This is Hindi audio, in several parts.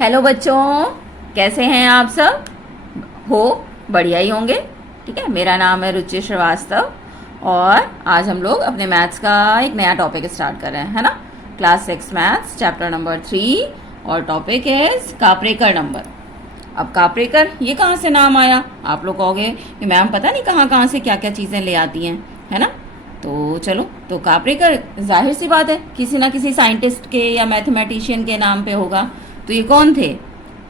हेलो बच्चों, कैसे हैं आप सब? हो बढ़िया ही होंगे। ठीक है, मेरा नाम है रुचि श्रीवास्तव और आज हम लोग अपने मैथ्स का एक नया टॉपिक स्टार्ट कर रहे हैं, है ना। क्लास 6 मैथ्स चैप्टर नंबर 3 और टॉपिक है कापरेकर नंबर। अब कापरेकर ये कहाँ से नाम आया? आप लोग कहोगे कि मैम पता नहीं कहाँ कहाँ से क्या क्या चीज़ें ले आती हैं, है ना। तो चलो, तो कापरेकर जाहिर सी बात है किसी ना किसी साइंटिस्ट के या मैथमेटिशियन के नाम पे होगा। तो ये कौन थे?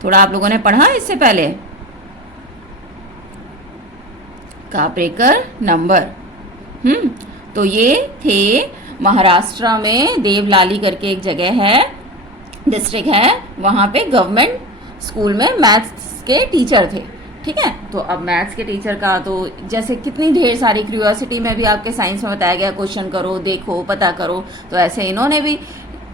थोड़ा आप लोगों ने पढ़ा इससे पहले कापरेकर नंबर। तो ये थे महाराष्ट्र में देवलाली करके एक जगह है, डिस्ट्रिक्ट है, वहाँ पे गवर्नमेंट स्कूल में मैथ्स के टीचर थे। ठीक है, तो अब मैथ्स के टीचर का तो जैसे कितनी ढेर सारी क्यूरियोसिटी में भी आपके साइंस में बताया गया क्वेश्चन करो, देखो, पता करो, तो ऐसे इन्होंने भी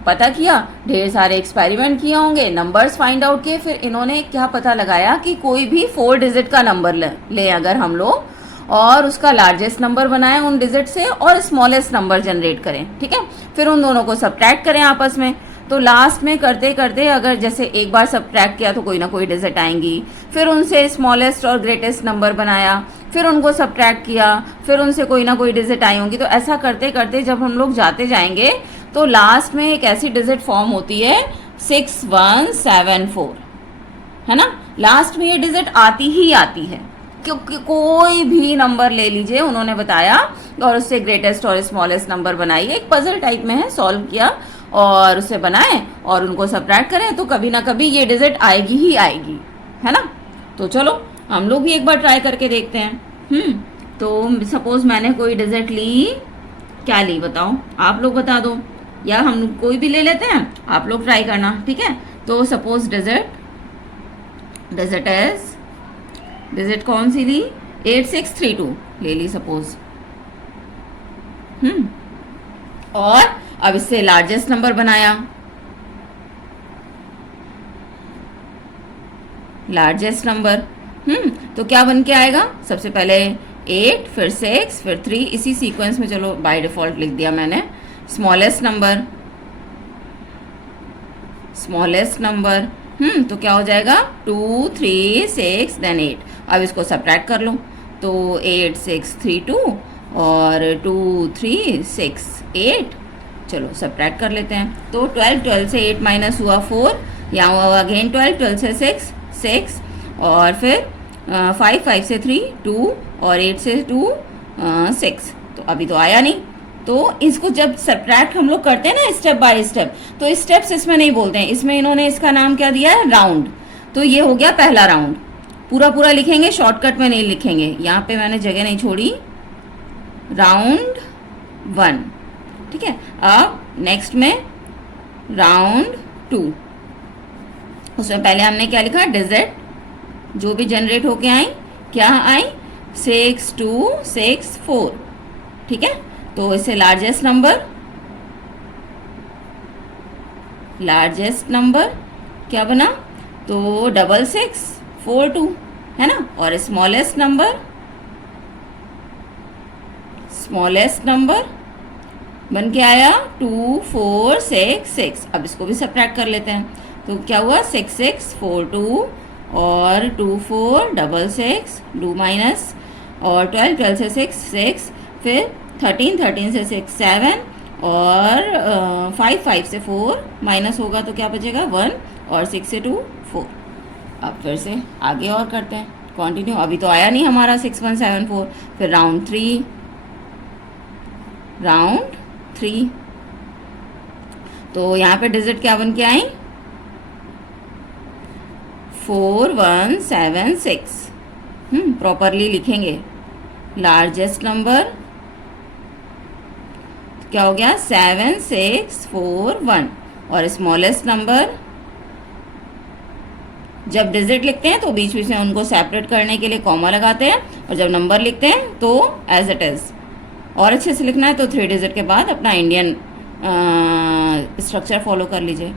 पता किया, ढेर सारे एक्सपेरिमेंट किए होंगे, नंबर्स फाइंड आउट किए, फिर इन्होंने क्या पता लगाया कि कोई भी 4 डिजिट का नंबर ले अगर हम लोग और उसका लार्जेस्ट नंबर बनाएं उन डिजिट से और स्मॉलेस्ट नंबर जनरेट करें। ठीक है, फिर उन दोनों को सब्ट्रैक्ट करें आपस में। तो लास्ट में करते करते अगर जैसे एक बार सब्ट्रैक्ट किया तो कोई ना कोई डिजिट आएंगी, फिर उनसे स्मॉलेस्ट और ग्रेटेस्ट नंबर बनाया, फिर उनको सब्ट्रैक्ट किया, फिर उनसे कोई ना कोई डिजिट आई होंगी। तो ऐसा करते करते जब हम लोग जाते जाएंगे तो लास्ट में एक ऐसी डिजिट फॉर्म होती है 6174, है ना। लास्ट में ये डिजिट आती ही आती है, क्योंकि कोई भी नंबर ले लीजिए उन्होंने बताया और उससे ग्रेटेस्ट और स्मॉलेस्ट नंबर बनाइए। एक पजल टाइप में है, सॉल्व किया और उसे बनाए और उनको सब्ट्रैक्ट करें तो कभी ना कभी ये डिजिट आएगी ही आएगी, है ना। तो चलो हम लोग भी एक बार ट्राई करके देखते हैं। तो सपोज मैंने कोई डिजिट ली, क्या ली बताओ, आप लोग बता दो, या हम कोई भी ले लेते हैं, आप लोग ट्राई करना। ठीक है, तो सपोज डिजिट कौन सी ली? 8632 ले ली सपोज। और अब इससे लार्जेस्ट नंबर बनाया, लार्जेस्ट नंबर। तो क्या बन के आएगा? सबसे पहले 8, फिर 6, फिर 3, इसी सीक्वेंस में, चलो बाय डिफॉल्ट लिख दिया मैंने। स्मॉलेस्ट नंबर तो क्या हो जाएगा? 2, 3, 6 देन 8। अब इसको सब्ट्रैक्ट कर लो, तो 8, 6, 3, 2 और 2, 3, 6, 8। चलो सब्ट्रैक्ट कर लेते हैं। तो 12 से 8 माइनस हुआ 4, यहाँ हुआ अगेन 12 से 6 और फिर 5 से 3 2 और 8 से 2 6। तो अभी तो आया नहीं। तो इसको जब सब्ट्रैक्ट हम लोग करते हैं ना स्टेप बाय स्टेप, तो स्टेप्स इसमें नहीं बोलते हैं, इसमें इन्होंने इसका नाम क्या दिया है? राउंड। तो ये हो गया पहला राउंड। पूरा लिखेंगे, शॉर्टकट में नहीं लिखेंगे, यहाँ पे मैंने जगह नहीं छोड़ी। राउंड 1। ठीक है, अब नेक्स्ट में राउंड 2। उसमें पहले हमने क्या लिखा? डिजिट जो भी जनरेट होके आई, क्या आई? 6264। ठीक है, तो इससे लार्जेस्ट नंबर क्या बना? तो 6642, है ना। और स्मॉलेस्ट नंबर बन के आया 2466। अब इसको भी सब्ट्रैक्ट कर लेते हैं, तो क्या हुआ? 6642 और 2466, 2 माइनस और 12 से 6, फिर 13 से 6 7 और 5 से 4 माइनस होगा तो क्या बचेगा? 1 और 6 से 2 4। अब फिर से आगे और करते हैं, कंटिन्यू। अभी तो आया नहीं हमारा 6174। फिर राउंड 3। तो यहाँ पे डिजिट क्या बन के आई? 4176। प्रॉपरली लिखेंगे। लार्जेस्ट नंबर क्या हो गया? 7641। और स्मॉलेस्ट नंबर, जब डिजिट लिखते हैं तो बीच बीच में उनको सेपरेट करने के लिए कॉमा लगाते हैं, और जब नंबर लिखते हैं तो एज इट इज। और अच्छे से लिखना है तो 3 डिजिट के बाद अपना इंडियन स्ट्रक्चर फॉलो कर लीजिए।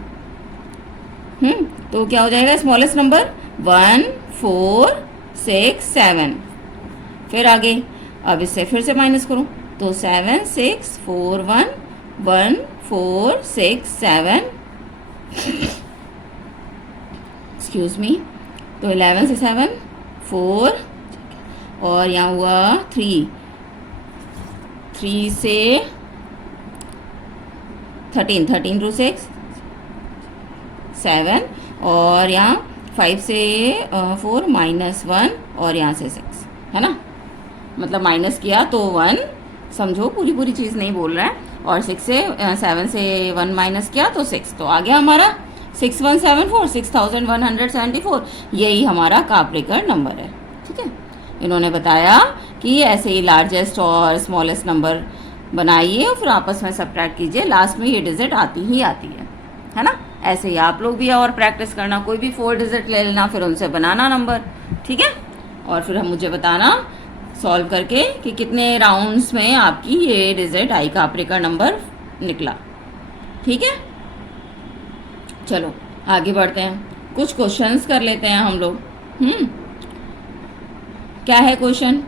तो क्या हो जाएगा? Smallest number 1467। फिर आगे, अब इससे फिर से माइनस करो, तो 7641 1467 एक्सक्यूज़ मी। तो 11 से 7 4 और यहाँ हुआ 3 से 13 टू 6 7 और यहाँ 5 से 4 -1 और यहाँ से 6, है ना। मतलब माइनस किया तो 1, समझो पूरी चीज़ नहीं बोल रहा है। और 7 से 1 माइनस किया तो 6, तो आ गया हमारा 6174 6174। यही हमारा काप्रेकर नंबर है। ठीक है, इन्होंने बताया कि ऐसे ही लार्जेस्ट और स्मॉलेस्ट नंबर बनाइए और फिर आपस में सब्ट्रैक्ट कीजिए, लास्ट में ये डिजिट आती ही आती है ना। ऐसे ही आप लोग भी और प्रैक्टिस करना, कोई भी 4 डिजिट ले लेना, फिर उनसे बनाना नंबर। ठीक है, और फिर हम मुझे बताना सॉल्व करके कि कितने राउंड्स में आपकी ये डिजिट आई, काप्रेकर नंबर निकला। ठीक है, चलो आगे बढ़ते हैं, कुछ क्वेश्चंस कर लेते हैं हम लोग। क्या है question?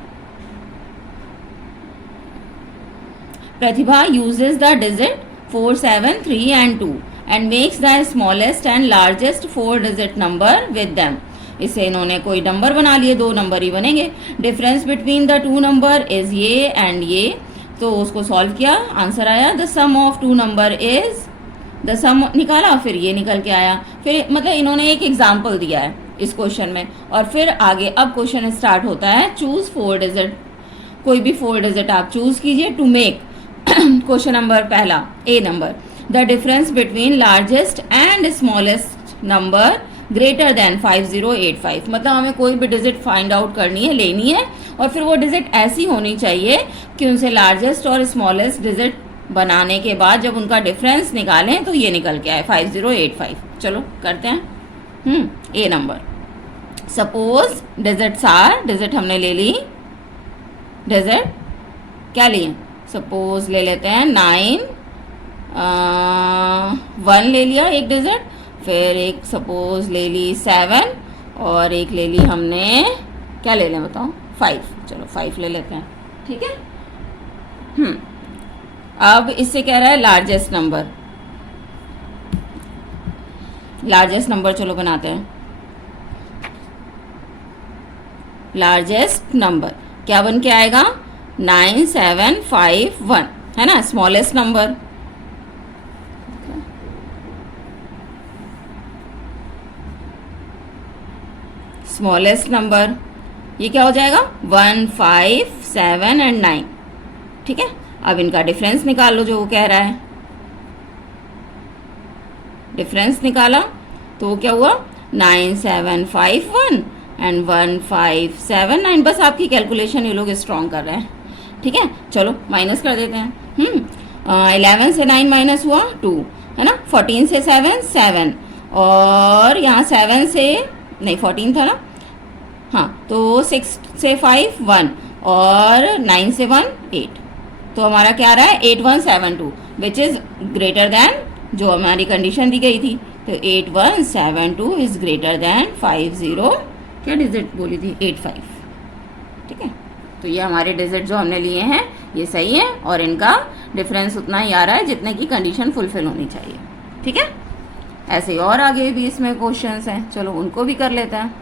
Pratibha uses the digit 4, 7, 3 and 2 and makes the smallest and largest 4 digit number with them. इससे इन्होंने कोई नंबर बना लिए, 2 नंबर ही बनेंगे। Difference between the 2 number is ये एंड ये, तो उसको सॉल्व किया, आंसर आया the sum of 2 number is, the sum निकाला, फिर ये निकल के आया। फिर मतलब इन्होंने एक एग्जाम्पल दिया है इस क्वेश्चन में, और फिर आगे अब क्वेश्चन स्टार्ट होता है चूज 4 डिजिट, कोई भी 4 डिजिट आप चूज कीजिए टू मेक। क्वेश्चन नंबर पहला, a number, the difference between largest and smallest number greater than 5085। मतलब हमें कोई भी डिजिट फाइंड आउट करनी है, लेनी है, और फिर वो डिजिट ऐसी होनी चाहिए कि उनसे लार्जेस्ट और स्मॉलेस्ट डिजिट बनाने के बाद जब उनका डिफरेंस निकालें तो ये निकल के आए 5085। चलो करते हैं। A number, suppose digits are, digit हमने ले ली, डिजिट क्या लिए, सपोज ले लेते हैं 9, 1 ले लिया एक डिजिट, फिर एक सपोज ले ली 7 और एक ले ली हमने, क्या ले लें बताओ, 5। चलो 5 ले लेते हैं। ठीक है, अब इससे कह रहा है लार्जेस्ट नंबर, लार्जेस्ट नंबर चलो बनाते हैं। लार्जेस्ट नंबर क्या बन के आएगा, 9751, है ना। स्मॉलेस्ट नंबर, स्मॉलेस्ट नंबर ये क्या हो जाएगा, 1, 5, 7 एंड 9। ठीक है, अब इनका डिफरेंस निकाल लो जो वो कह रहा है। डिफरेंस निकाला तो क्या हुआ, 9751 एंड 1579। बस आपकी कैलकुलेशन ये लोग स्ट्रॉन्ग कर रहे हैं। ठीक है, चलो माइनस कर देते हैं। 11 से 9 माइनस हुआ 2, है ना। 14 से 7 7 और यहाँ 7 से नहीं 14 था ना, हाँ, तो 6 से 5 1 और 9 से 1 8। तो हमारा क्या आ रहा है 8172, विच इज़ ग्रेटर दैन जो हमारी कंडीशन दी गई थी। तो 8172 इज़ ग्रेटर दैन 50, क्या डिजिट बोली थी, 85। ठीक है, तो ये हमारे डिजिट जो हमने लिए हैं ये सही है, और इनका डिफरेंस उतना ही आ रहा है जितने की कंडीशन फुलफिल होनी चाहिए। ठीक है, ऐसे ही और आगे भी इसमें क्वेश्चंस हैं, चलो उनको भी कर लेते हैं।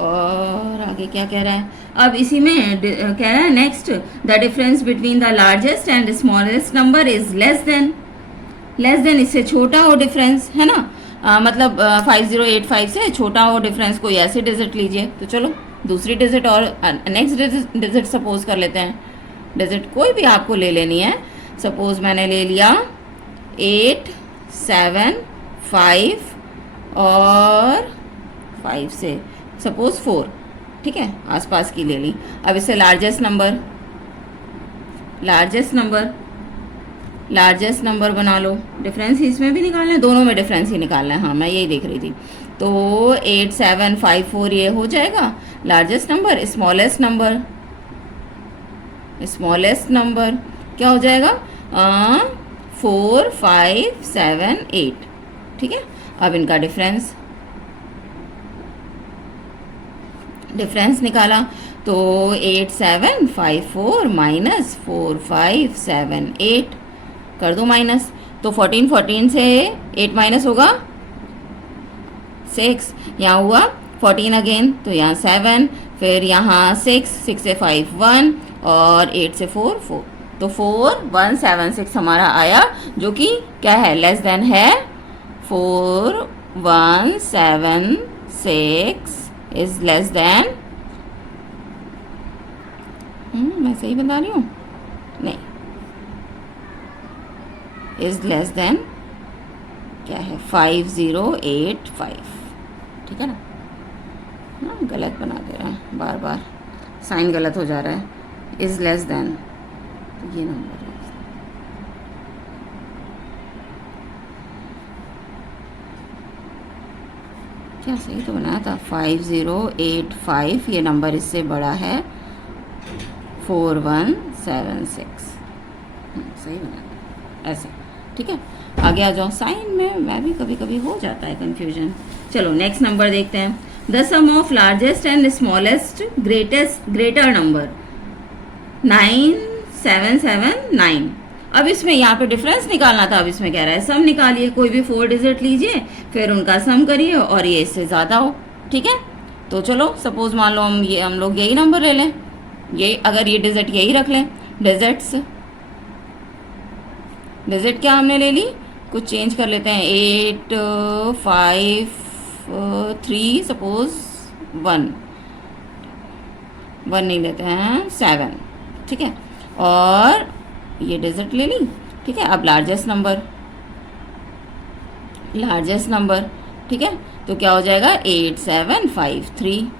और आगे क्या कह रहा है, अब इसी में कह रहा है next, the difference between the largest and smallest number is less then, इससे छोटा हो डिफरेंस, है ना। मतलब 5085 से छोटा हो डिफरेंस, कोई ऐसे डिजिट लीजिए। तो चलो दूसरी डिजिट और नेक्स्ट डिजिट सपोज कर लेते हैं। डिजिट कोई भी आपको ले लेनी है, सपोज मैंने ले लिया 8 7 5 और 5 से सपोज 4। ठीक है, आसपास की ले ली। अब इससे लार्जेस्ट नंबर बना लो। डिफरेंस इसमें भी निकालना है, दोनों में डिफरेंस ही निकालना है। हाँ, मैं यही देख रही थी। तो 8754 ये हो जाएगा लार्जेस्ट नंबर। स्मॉलेस्ट नंबर क्या हो जाएगा, 4 5 7 8। ठीक है, अब इनका डिफरेंस निकाला तो 8754 माइनस 4578 कर दो माइनस। तो 14 से 8 माइनस होगा 6, यहाँ हुआ 14 अगेन, तो यहाँ 7, फिर यहाँ 6 से 5 1 और 8 से 4 4, तो 4176 हमारा आया, जो कि क्या है, लेस देन है। 4176 इज लेस देन, मैं सही बता रही हूँ, नहीं, इज लेस देन क्या है 5085, ठीक है ना। हाँ, गलत बना दे रहे हैं, बार बार साइन गलत हो जा रहा है। इज लेस देन, तो ये नंबर है, क्या सही तो बनाया था, 5085, ये नंबर इससे बड़ा है 4176, सही बनाया ऐसे, ठीक है। आगे आ जाओ, साइन में मैं भी कभी कभी हो जाता है कंफ्यूजन। चलो नेक्स्ट नंबर देखते हैं। The sum of largest and smallest greater number 9779। अब इसमें यहाँ पे डिफरेंस निकालना था, अब इसमें कह रहा है सम निकालिए, कोई भी 4 डिजिट लीजिए, फिर उनका सम करिए और ये इससे ज़्यादा हो, ठीक है। तो चलो सपोज मान लो हम लोग यही नंबर ले लें, ये अगर ये डिजिट यही रख लें, डिजिट क्या हमने ले ली, कुछ चेंज कर लेते हैं, 8 5 3 सपोज 1 नहीं लेते हैं, 7, ठीक है, और ये डिजिट ले ली, ठीक है। अब लार्जेस्ट नंबर, ठीक है, तो क्या हो जाएगा 8753।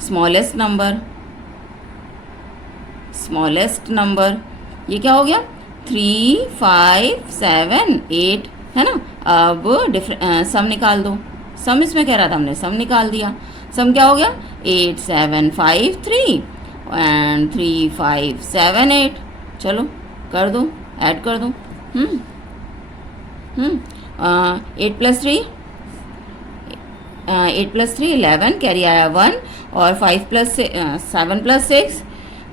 स्मॉलेस्ट नंबर ये क्या हो गया 3578, है ना। अब सम निकाल दो, सम इसमें कह रहा था, हमने सम निकाल दिया। सम क्या हो गया 8753 एंड 3578, चलो कर दो, ऐड कर दो। 8 + 3 11, कैरी आया 1, और 7 + 6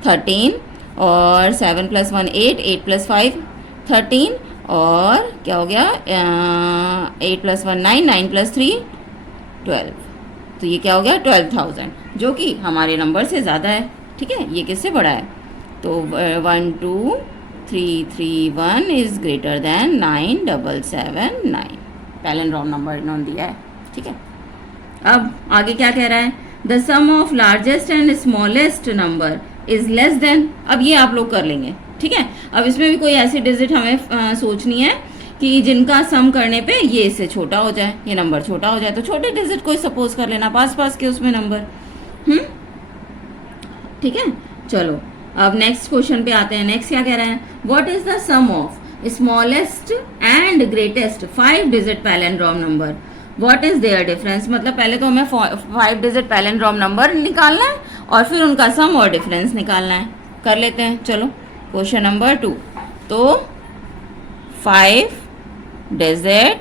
13, और 7 + 1 8, 8 + 5 13, और क्या हो गया 8 + 1 9, 9 + 3 12, तो ये क्या हो गया 12,000, जो कि हमारे नंबर से ज़्यादा है, ठीक है। ये किससे बड़ा है, तो 12331 is greater than 9779, palindrome number इन्होंने दिया है, ठीक है। अब आगे क्या कह रहा है, the sum of largest and smallest number is less than. अब ये आप लोग कर लेंगे, ठीक है। अब इसमें भी कोई ऐसी डिजिट हमें सोचनी है कि जिनका सम करने पे ये इससे छोटा हो जाए, ये नंबर छोटा हो जाए, तो छोटे डिजिट कोई सपोज कर लेना, पास के उसमें नंबर, ठीक है। चलो अब नेक्स्ट क्वेश्चन पे आते हैं। नेक्स्ट क्या कह रहा है, what is the sum of smallest and greatest 5 digit palindrome number, what is their difference. मतलब पहले तो हमें 5 डिजिट पैलिंड्रोम नंबर निकालना है और फिर उनका सम और डिफरेंस निकालना है। कर लेते हैं, चलो क्वेश्चन नंबर 2। तो 5 डिजिट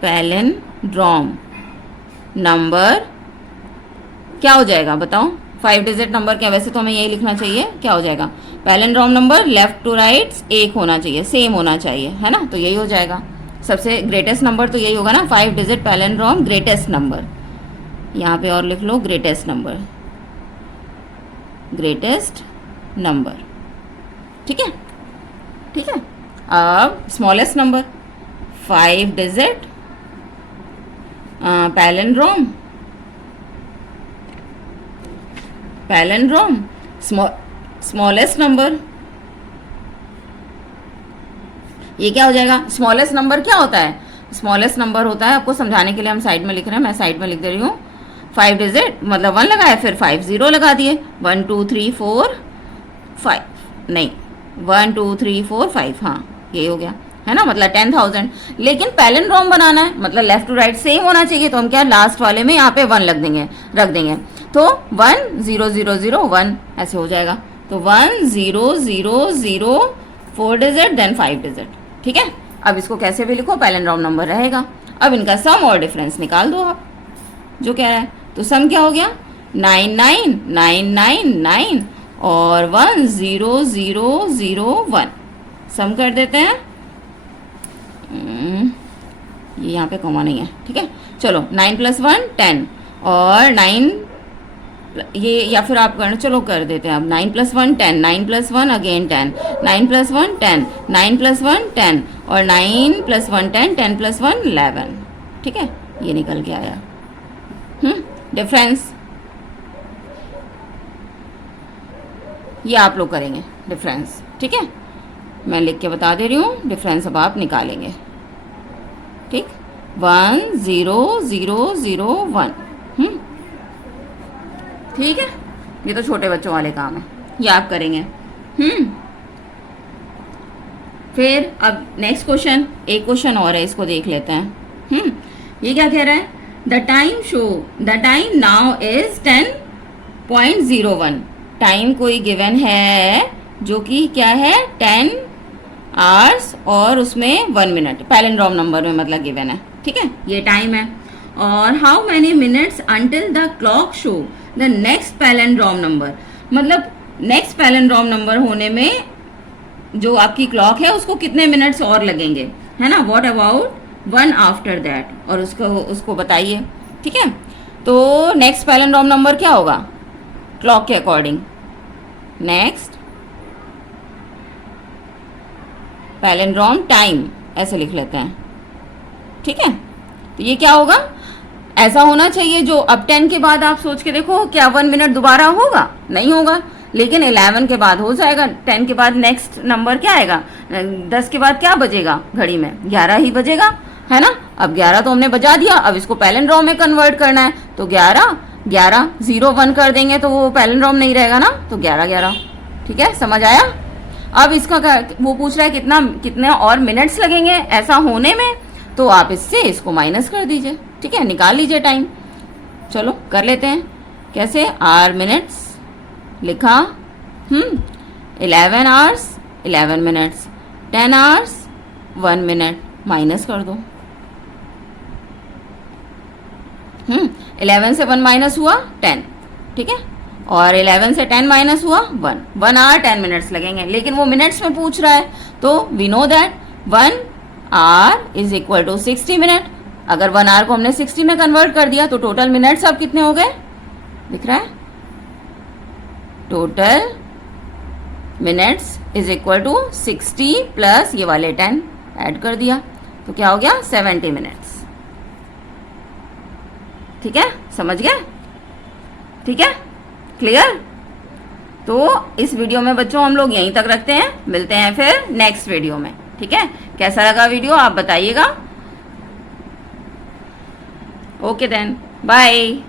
पैलिंड्रोम नंबर क्या हो जाएगा, बताओ। 5 डिजिट नंबर क्या, वैसे तो हमें यही लिखना चाहिए, क्या हो जाएगा palindrome number left to right एक होना चाहिए, सेम होना चाहिए, है ना। तो यही हो जाएगा, सबसे ग्रेटेस्ट नंबर तो यही होगा ना, 5 डिजिट पैलिंड्रोम ग्रेटेस्ट नंबर। यहाँ पे और लिख लो ग्रेटेस्ट नंबर, ठीक है, ठीक है। अब smallest number 5 digit palindrome smallest number, ये क्या हो जाएगा। स्मॉलेस्ट नंबर क्या होता है, स्मॉलेस्ट नंबर होता है, आपको समझाने के लिए हम साइड में लिख रहे हैं, मैं साइड में लिख दे रही हूँ। 5 डिजिट मतलब 1 लगाए, फिर 5 0 लगा दिए, 1 2 3 4 5, नहीं 1 2 3 4 5, हाँ ये हो गया, है ना, मतलब 10,000। लेकिन पैलिंड्रोम बनाना है, मतलब लेफ्ट टू राइट सेम होना चाहिए, तो हम क्या लास्ट वाले में यहाँ पे 1 रख देंगे, तो 1 0 0 0 1 ऐसे हो जाएगा। तो 1 0 0 0 4 डिजिट देन 5 डिजिट, ठीक है। अब इसको कैसे भी लिखो पैलिंड्रोम नंबर रहेगा। अब इनका सम और डिफरेंस निकाल दो आप, जो कह रहा है। तो सम क्या हो गया, 9 9 9 9 9 और 1 0 0 0 1। सम कर देते हैं। ये यहाँ पे कॉमा नहीं है, ठीक है। चलो 9 + 1 10 और 9 ये, या फिर आप करना, चलो कर देते हैं अब। 9 + 1 10, 9 + 1 अगेन 10, 9 + 1 10, 9 + 1 10 और 9 + 1 10, 10 + 1 11, ठीक है। ये निकल के आया डिफरेंस। ये आप लोग करेंगे डिफरेंस, ठीक है। मैं लिख के बता दे रही हूँ, डिफरेंस अब आप निकालेंगे, ठीक। 1 0 0 0 1, ठीक है। ये तो छोटे बच्चों वाले काम है, ये आप करेंगे। फिर अब नेक्स्ट क्वेश्चन, एक क्वेश्चन और है, इसको देख लेते हैं। ये क्या कह रहा है, the time now is 10.01। Time कोई गिवन है जो कि क्या है 10 आवर्स और उसमें 1 मिनट, पैलिंड्रोम नंबर में मतलब गिवन है, ठीक है। ये टाइम है। और how many minutes until the clock show the next palindrome number, मतलब नेक्स्ट पैलिंड्रोम नंबर होने में जो आपकी क्लॉक है उसको कितने मिनट्स और लगेंगे, है ना। व्हाट अबाउट 1 आफ्टर दैट, और उसको बताइए, ठीक है। तो नेक्स्ट पैलिंड्रोम नंबर क्या होगा क्लॉक के अकॉर्डिंग, नेक्स्ट पैलिंड्रोम टाइम ऐसे लिख लेते हैं, ठीक है। तो ये क्या होगा, ऐसा होना चाहिए जो अब 10 के बाद आप सोच के देखो, क्या 1 मिनट दोबारा होगा, नहीं होगा। लेकिन 11 के बाद हो जाएगा, 10 के बाद नेक्स्ट नंबर क्या आएगा, 10 के बाद क्या बजेगा घड़ी में, 11 ही बजेगा, है ना। अब 11 तो हमने बजा दिया, अब इसको पैलिंड्रोम में कन्वर्ट करना है, तो 11 11 0 1 कर देंगे तो वो पैलिंड्रोम नहीं रहेगा ना, तो 11 11, ठीक है। समझ आया। अब इसका वो पूछ रहा है कितने और मिनट्स लगेंगे ऐसा होने में, तो आप इससे इसको माइनस कर दीजिए, ठीक है, निकाल लीजिए टाइम। चलो कर लेते हैं, कैसे, आर मिनट्स लिखा, 11 hours 11 minutes, 10 hours 1 minute, minus कर दो। 11 से 1 माइनस हुआ 10, ठीक है। और 11 से 10 माइनस हुआ 1 आवर 10 मिनट्स लगेंगे, लेकिन वो मिनट्स में पूछ रहा है, तो we know that 1 hour is equal to 60 minute. अगर 1 आवर को हमने 60 में कन्वर्ट कर दिया तो टोटल मिनट्स अब कितने हो गए, दिख रहा है, total minutes is equal to 60 plus ये वाले 10 ऐड कर दिया, तो क्या हो गया 70 मिनट्स, ठीक है। समझ गए, ठीक है, क्लियर। तो इस वीडियो में बच्चों हम लोग यहीं तक रखते हैं, मिलते हैं फिर नेक्स्ट वीडियो में, ठीक है। कैसा लगा वीडियो आप बताइएगा। Okay then, bye.